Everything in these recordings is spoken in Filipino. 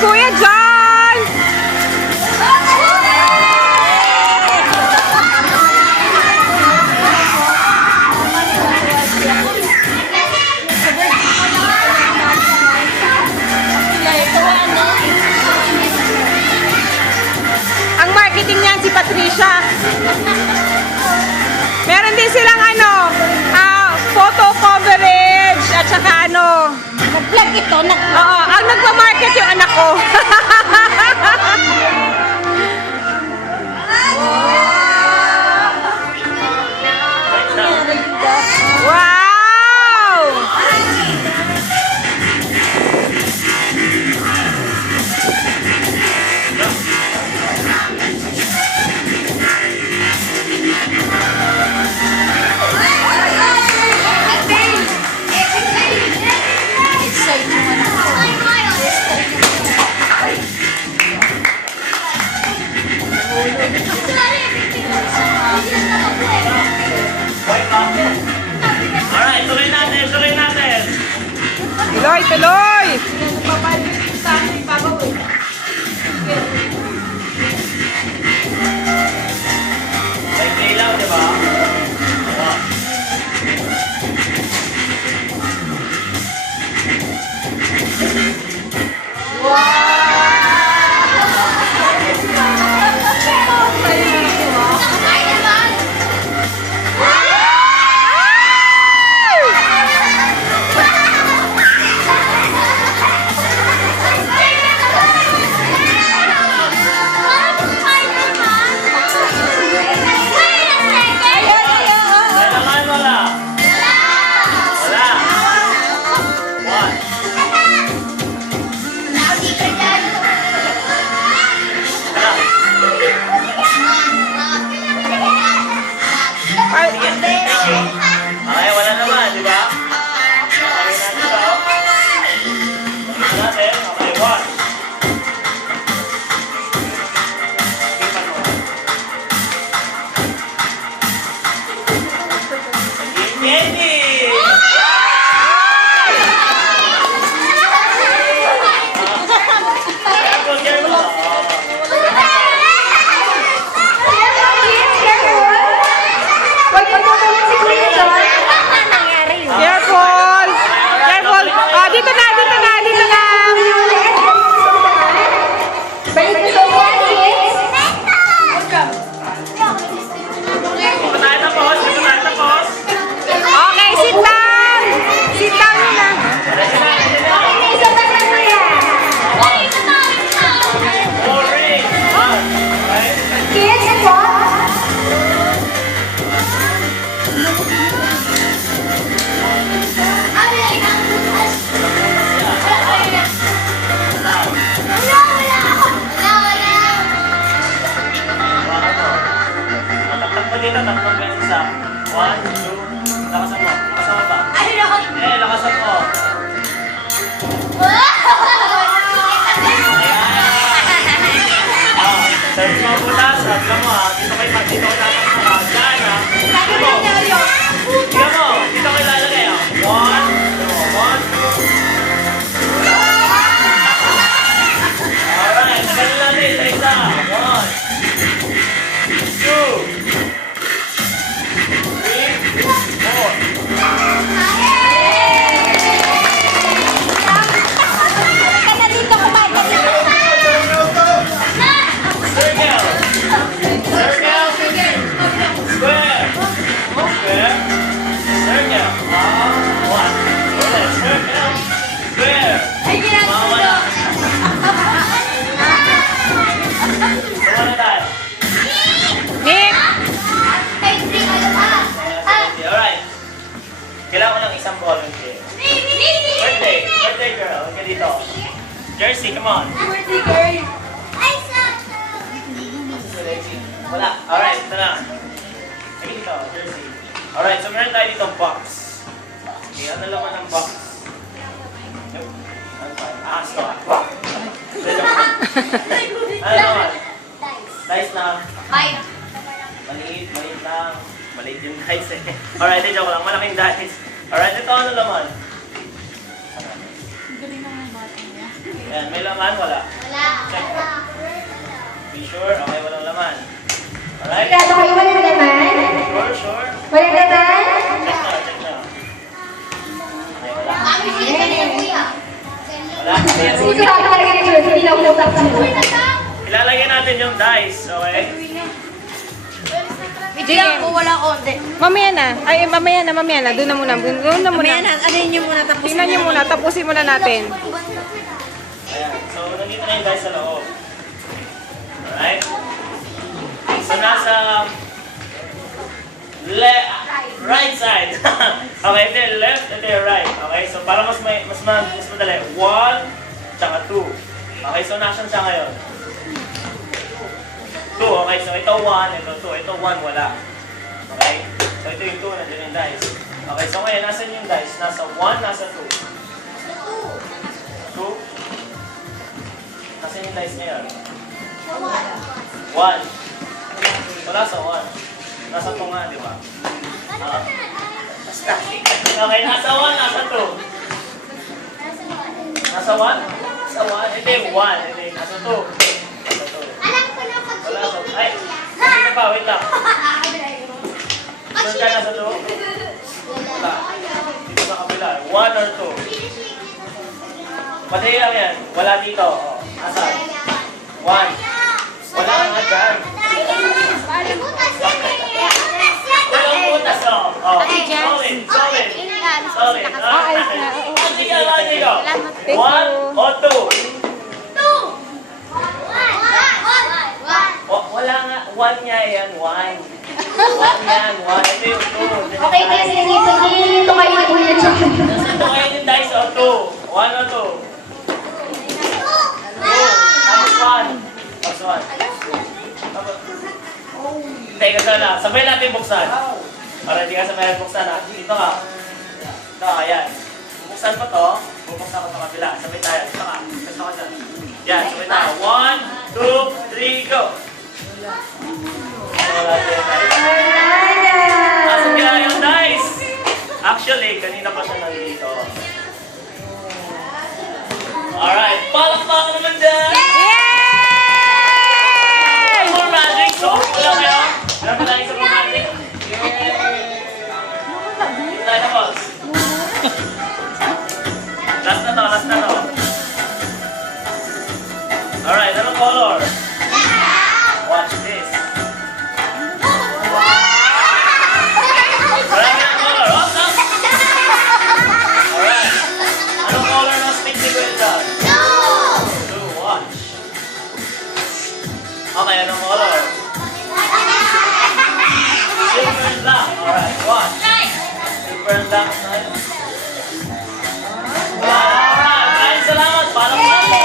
Kuya John! Ang marketing niyan si Patricia. Meron din silang photo coverage at saka Nag-vlog ito, Oo, ang nagpa-market yung anak ko. Wow! Alright, tuloy natin, tuloy natin. Tuloy, tuloy! May ilaw, di ba? May laman, wala. Wala. One. Okay, wala naman, di ba? Okay natin ito. Ito natin. Okay, one. Candy! Careful, careful. Careful! Careful! Oh, dito na, dito na, dito na! Dito tayo tapos, dito tayo tapos. Okay, sit down! Sit down na. Four rings. One. Okay. Tatak mo dito, tatlong beses isa. One, two. Lakasan mo. Lakasan mo pa. Lakasan mo. Search mo ang butas. Sabi mo dito kayo dito kayo tatak na dyan Dito mo. Dito kayo lalagay One, two. One, two. Alright, nagalan natin. Sa isa. One. Two. Three. Four. Circle. Circle. Square. Square. Circle. One. Circle. Square. Mawala. Mawala tayo. Nick! Alright. Kailangan ko lang isang volunteer. Birthday girl. Huwag ka dito. Jersey, come on. Wala. Alright, ito na. Sige dito, Jersey. Alright, so meron tayo dito box. Okay, ano laman ng box? Nope. Ano pa? Ahas to. Ano naman? Dice na. Maliit lang. Maliit yung dice eh. Alright, joke lang. Malaking dice. Alright, ito ano laman? Ayan, may laman, wala. Check. Be sure, okay, walang laman. Alright? Sigurado kayo walang laman? Sure, sure. Walang laman? Check na, check na. Okay, wala. Wala. Ayan. Sigurado talaga ni Jules, hindi na umutak sa mga. Ilalagyan natin yung dice, okay? Sige. Wala konti. Mamaya na. Ay, mamaya na. Doon na muna. Doon na muna. Mamaya na, ano nyo muna tapos. Tingnan niyo muna. Tapusin muna natin. Ayan. So, nandito na yung dice sa loob. Alright? So, nasa right side. Okay, ito yung left, ito yung right. Okay, so para mas madali. 1, tsaka 2. Okay, so nasan siya ngayon? 2, okay, so ito 1, ito 2. Ito 1, wala. Okay? So ito yung 2, nandiyan yung dice. Okay, so ngayon, nasan yung dice? Nasa 1, nasa 2. 2? Nasan yung dice ngayon? 1. Wala sa 1. Nasa 2 nga, di ba? Okay, nasa 1, nasa 2. Nasa 1? Nasa 1? Ito yung 1. Ito yung nasa 2. Nasa 2. Wala sa... Ay! Hindi na pa, wait lang. Doon ka nasa 2? Wala. Dito sa kabila. 1 or 2? Madali lang yan. Wala dito. O, nasa? 1. Wala nga dyan. Walang butas, o. O, solid, solid. Solid. ayos na. Sige, sige. 1 o 2? Wala nga, 1 nga yan, 1. 1 yan, 1. Ito yung 2. Okay, guys, dito kayo na ulit siya. Nasaan to kayo yung dice o 2? 1 o 2? 2. Tapos 1. Tapos 1. Teka, sana. Sabay natin buksan. Para hindi ka sabay natin buksan, ha? Dito ka. Dito ka, yan. Buksan pa to. Bubuksan ko ito kabila. Sabay tayo. Dito ka. Dito ka dyan. Yan, sabay tayo. 1, 2, 3, go! Wala tayo dice. Asan kaya yung dice? Actually, kanina pa siya nandito. Alright, palakpakan naman dyan! More magic! So, wala kayo? Wala pa tayo sa more magic? Tayo na, boss. Last na to, last na to. Alright, anong color? Watch this. Marami ng color. Oh, stop! Alright. Anong color ng stick ni Kuya John? Blue. Watch. Okay, anong color? Silver and black. Alright, watch. Silver and black. Alright, maraming salamat. Paano po natin?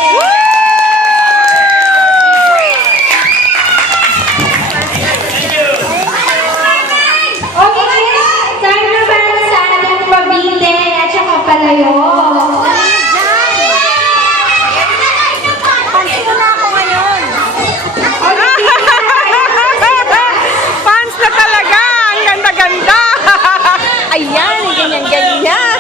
Thank you. Okay, guys, time na para sa ating pabitin at saka palayo. Pansin mo na ako ngayon. Fans na talaga. Ang ganda-ganda. Ayan, ganyan-ganyan.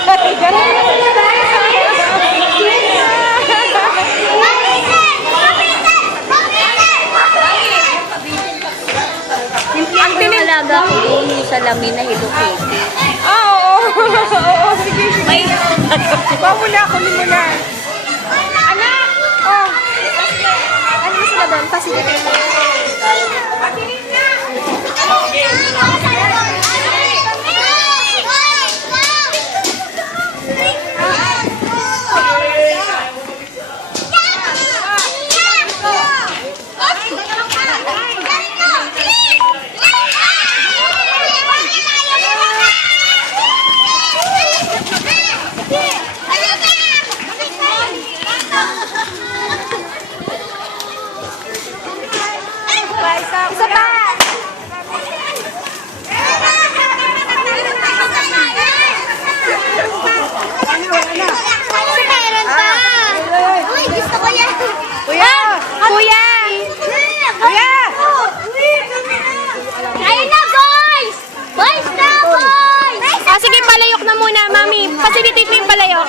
Ang pinalaga ko doon yung salamin na Hello Kitty. Oo. Oo, sige. May Bawala ako ni muna. Anak! Oh. Ano mo sila doon? Facility. Isa pa! Kasi meron pa! Uy, gusto ko yan! Kuya! Kuya! Kuya! Ayun na, boys! Boys na, boys! Ah, sige, palayok na muna, mami. Facilitate mo yung palayok.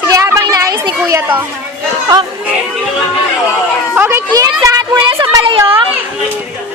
Sige, habang inaayos ni kuya to. Oh, Okay, hindi naman dito. okay, kids, lahat muna sa palayok. Okay,